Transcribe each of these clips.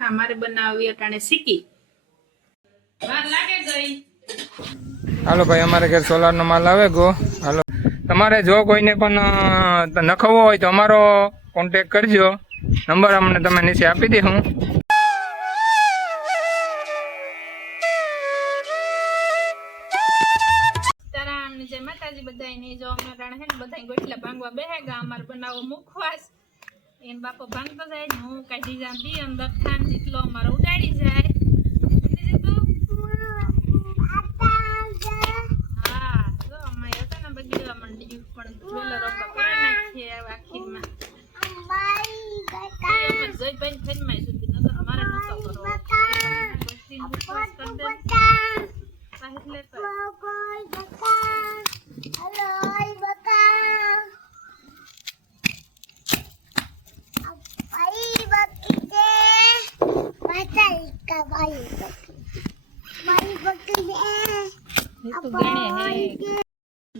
हमारे बनावी अटाणे सीकी बार लागे गई। हालो भाई अमारे घर सोलार नो माल आवे गो। हालो तमारे जो कोईने पण नखवो होय तो अमारो कॉन्टेक्ट करजो। नंबर अमने तमे नीचे आपी दे हूँ। जय माताजी बधाईने जो अमे अटाणे है बधाई गोठला भांगवा बेहेगा अमारे बनावो मुखवास एन बापो भांगतो जाय हूँ काढी जाती अंदर थान जेटलो अमारो उडाड़ी जाय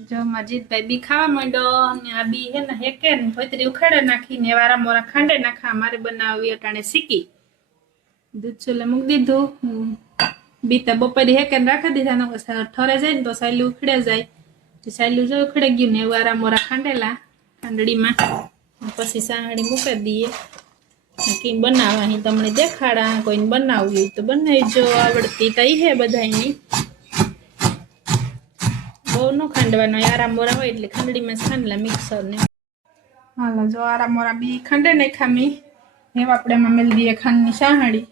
जो मजीद भाई बी खावा मंडो ने आ बी है ना हेके ने पतरी उखाड़े नाखी ने वारा मोरा खांडे नाखा हमारे बनावी अटाणे सीकी दूध चूल्हे मूक दीधु बीता बपोरी हेके राखी दीधा न ठरे जाए तो सायली उखड़े जाए तो सायली जो उखड़े गयु ने वारा मोरा खांडेला खांडड़ी में पछी साहड़ी मूकी दीए कि बनावा तमने देखाड़ा कोई बनावी तो बनाईजो आवड़ती तई है बधाईनी बहु न खांडवानो आराम मोरा हो એટલે ખાંડડીમાં છાનલા મિક્સર ને હાલો જો આરામ મોરા બી ખાંડે નાખ્યા મી હવે આપણે એમાં મેલ દઈએ ખાંડની સાહડી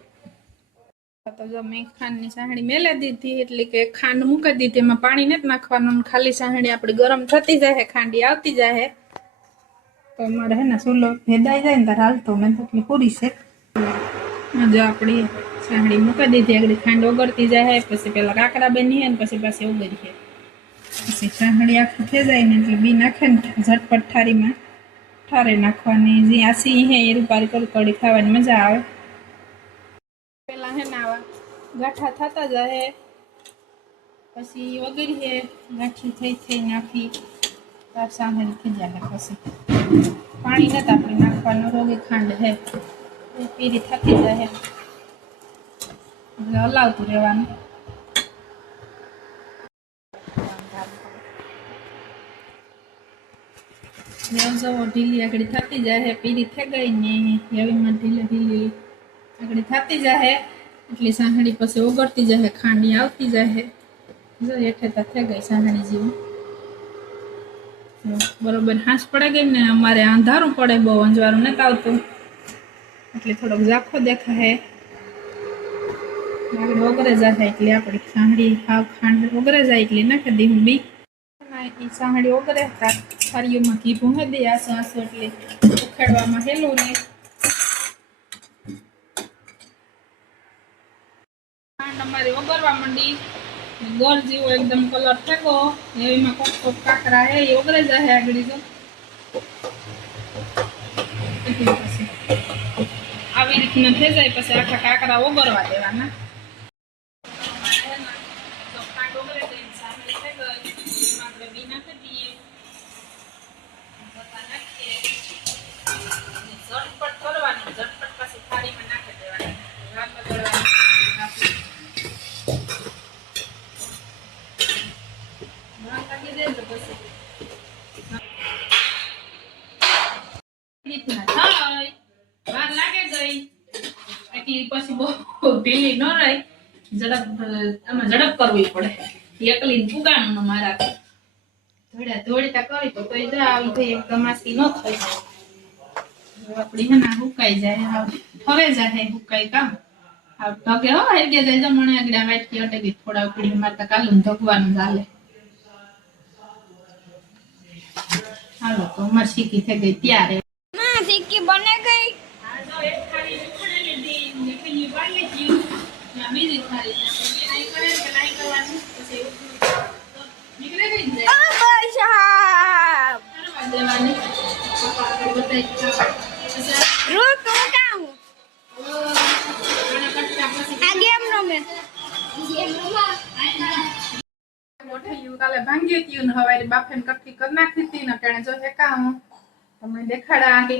તો જો મેં ખાંડની સાહડી મેલે દીધી એટલે કે ખાંડ મૂકી દીધી એમાં પાણી નથી નાખવાનું ખાલી સાહડી આપણી ગરમ થતી જાય ખાંડી આવતી જાય તો અમારે હે ને ચૂલો ભેદાઈ જાય ને તાર હાલતો મેં તો પૂરી છે જો આપણી સાહડી મૂકી દીધી આગળ ખાંડ ઓગળતી જાય પછી પેલા કાકરા બની હે ને પછી પાછી ઓગળી છે પછી સાહડી આખી થઈ જાય ને એટલે બી નાખે ને ઝટપટ થાળીમાં ઠારે નાખવાની જે આસી હે એ રૂપારી કડકડી ખાવાની મજા આવે પેલા હે ને આવા ગાંઠા થતા જાય પછી વગરી હે ગાંઠી થઈ નાખી તાર સાહડી થઈ જાય પછી પાણી નથી આપણે નાખવાનું રોગી ખાંડ હે એ પીરી થતી જાય એટલે હલાવતું રહેવાનું जो ढीली आगड़ी थती जाए पीरी थे गई ने एवी में ढीली ढीली आगड़ी थती जाए एटली साहड़ी पछी ओगळती जाए खांडी आवती जाए जो हेठे तो थे गई साहड़ी जेवी बरोबर हांस पड़े गई ने अमारे अंधारू पड़े बहु अंजवारू नत आवतुं एटले थोड़ोक झाखो देखाय आगळ ओगळे जाए एटले आपणी साहड़ी हाव खांड ओगळे जाए एटले नाखी दीधुं बी साहड़ी ओगरे थाळीओ में घी भूंगी दे आसो आसो एटले उखाड़वामां हेलो रे खांड अमारी ओगरवा मंडी गोल जेवो एकदम कलर थेगो एवीमां कोक काकरा है ए ओगरे जाए आगळी जो एटले पछी आवी रीतना थई जाय पछी आखा काकरा ओगरवा देवाना बार लागे गई એટલી પછી બહુ ઢીલી ન રહી ઝડપ કરવી પડે એકલી પુગાનું મારા ધોળીતા કરી તો તોય જા આવી થઈ એકદમ આસી ન થઈ આપણી હે ના હુકાઈ જાય હવે જાય હુકાઈ કામ આ ઢગે હો હેગે જાય જમણે આગળ વાટકી અટકી થોડા ઉકળી મારતા કાલું ઢગવાનું ચાલે હાલો તો અમાર શીખી થઈ ગઈ ત્યારે मां सिक्की बने गई આ જો એક થાળી ઉખડે લીધી ને પેલી વાળી ગયું ને બીજી થાળી આપણે આઈ કરે કે લાઈ કરવાનું પછી નીકળે ગઈ ને ओ भाई साहब કરવા દેવાની આપણે બતાઈ रुक मैं का हूं આના કટકા પછી आ गेम नो में મોઠિયું કાલે ભાંગી હતી ને હવારે બાફેને કટકી કરી નાખી હતી ને તેણે જો હેકા હું તમને દેખાડા કે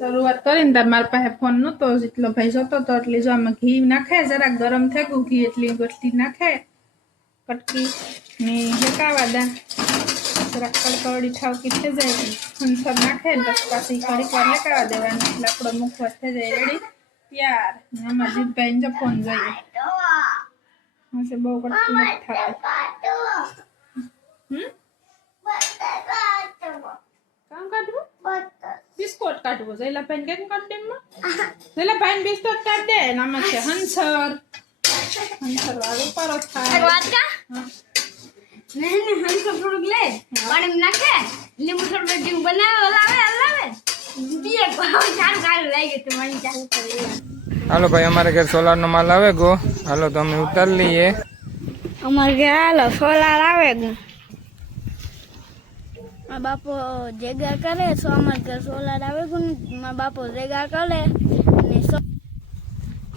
શરૂઆત કરીને તાર મારા પાસે ફોન નહોતો જેટલો ભાઈ જોતો હતો એટલે જો આમાં ઘી નાખે જરાક ગરમ થઈ ગયું ઘી એટલી ગોટલી નાખે કટકી ને હેકાવા દા જરાક કડકડી ઠાવકી થઈ જાય હંસર નાખે ને પછી પાછી ઘડીક વાર હેકાવા દેવાની એટલે આપણો મુખવાસ થઈ જાય રેડી તૈયાર ને આમાં જીતભાઈ જો ફોન જોઈએ હશે બહુ કડકી નથી થતી કામ કાઢવું બિસ્કોટ કાઢવો જઈલા ભાઈ કેમ કાઢ દે જઈલા ભાઈ બિસ્કોટ કાઢ દે નામાં છે હંસર વાળું પરો થાય વાત કા નહીં હંસર થોડુંક લે પાણી નાખે લીંબુ થોડું જીવ બનાવે હલાવે બીએ ચાર કાળ લાગી તો મણી ચાલુ કરી હાલો ભાઈ અમારે ઘર સોલારનો માલ આવે ગો હાલો તો અમે ઉતારી લઈએ અમાર ઘરે હાલો સોલાર આવે ગયું મારા બાપો જેગા કરે સો અમાર ઘર સોલાર આવે ગયું મારા બાપો જેગા કરે ને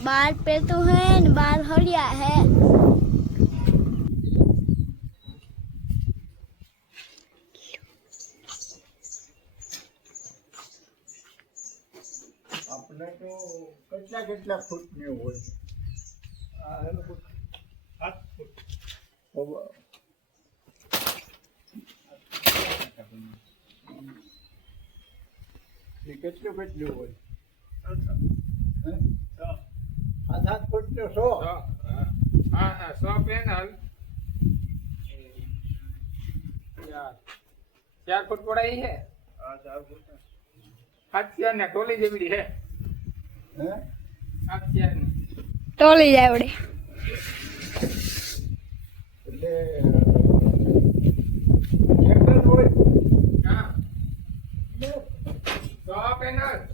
બાર પેતું હે ને બાર હળિયા હે આપણે તો કેટલા ફૂટની હોય 7 ફૂટ કેટલું હોય 7 ફૂટનો 100 હા 100 પેનલ 4 ફૂટ પડાઈ છે 4 ફૂટ હાથિયાર ને ટોલી જેવડી છે હાથિયાર ની ટોલી જાવડે એટલે હેક્ટર હોય હા 100 પેનલ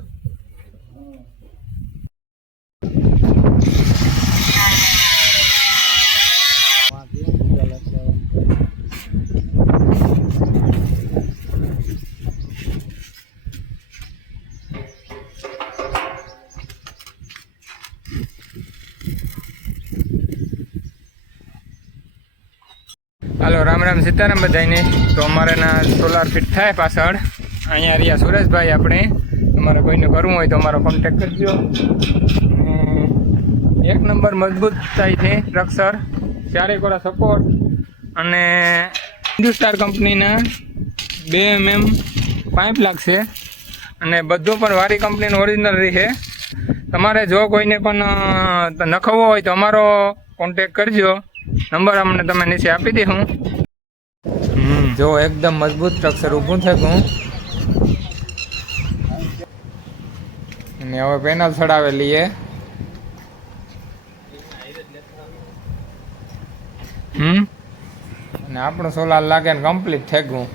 હાલો રામ રામ સીતારામ બધાને તો અમારે ના સોલાર ફિટ થાય પાછળ અહીંયા રહ્યા સુરેશભાઈ આપણે તમારે કોઈને કરવું હોય તો અમારો કોન્ટેક કરજો એક નંબર મજબૂત થાય છે સ્ટ્રક્ચર ચારે કોરા સપોર્ટ અને હિન્દુસ્ટાર કંપનીના 2 mm પાઇપ લાગશે અને બધું પણ વારી કંપનીનું ઓરિજિનલ રહે તમારે જો કોઈને પણ નખવો હોય તો અમારો કોન્ટેક કરજો નંબર અમને તમે નીચે આપી દઈશું જો એકદમ મજબૂત સ્ટ્રક્ચર ઊભું થયું અને હવે પેનલ ચડાવેલી છે અને આપણું સોલાર લાગે ને કમ્પ્લીટ થઈ ગયું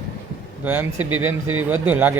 તો એમસીબી બધું લાગે